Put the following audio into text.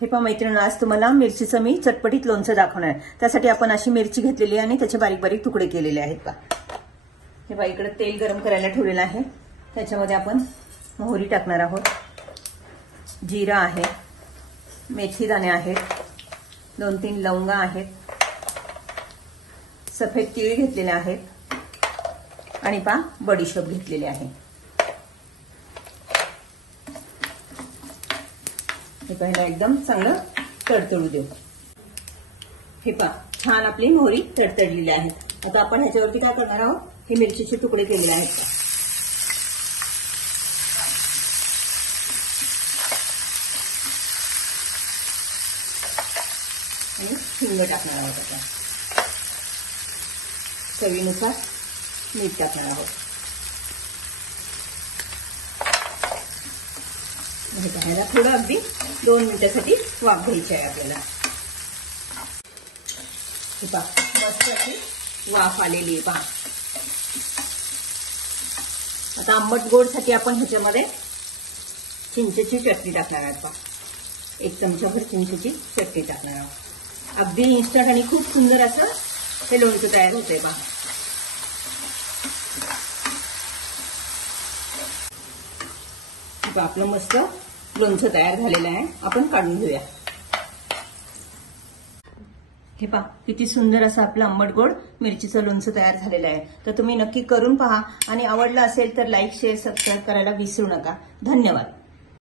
हे पहा मैत्रिणी, आज तुम्हाला मिरचीचं मी चटपटीत लोणचं दाखवणार आहे। त्यासाठी आपण अशी मिरची घेतलेली आहे आणि त्याचे बारीक बारीक तुकडे केलेले आहेत पहा। हे पहा इकडे तेल गरम करायला ठेवलेलं आहे। त्याच्यामध्ये आपण मोहरी टाकणार आहोत, जिरा आहे, मेथी दाणे आहेत, 2-3 लवंगा आहेत, सफेद तीळ घेतलेले आहेत आणि पहा बडीशेप घेतलेले आहे। हे पहिला एकदम चांगलं तडतडू देऊ। हे पहा छान आपली मोहरी तडतडलेली आहे। आता आपण ह्याच्यावरती काय करणार आहोत, हे मिरचीचे तुकडे केलेले आहेत आणि हिंग टाकणार आहोत। आता चवीनुसार मीठ टाकणार आहोत। हे पाहायला थोडं अगदी 2 मिनिटांसाठी वाफ घ्यायची आहे आपल्याला। हे पहा मस्त अशी वाफ आलेली आहे पहा। आता आंबट गोडसाठी आपण ह्याच्यामध्ये चिंचेची चटणी टाकणार आहोत पहा। 1 चमचाभर चिंचेची चटणी टाकणार आहोत। अगदी इन्स्टंट आणि खूप सुंदर असं हे लोणचं तयार होतंय पहा। आपलं मस्त लोणचं तयार झालेलं आहे, आपण काढून घेऊया। हे पहा किती सुंदर असं आपलं आंबट गोड मिरचीचं लोणचं तयार झालेलं आहे। तर तुम्ही नक्की करून पहा आणि आवडलं असेल तर लाईक, शेअर, सबस्क्राईब करायला विसरू नका। धन्यवाद।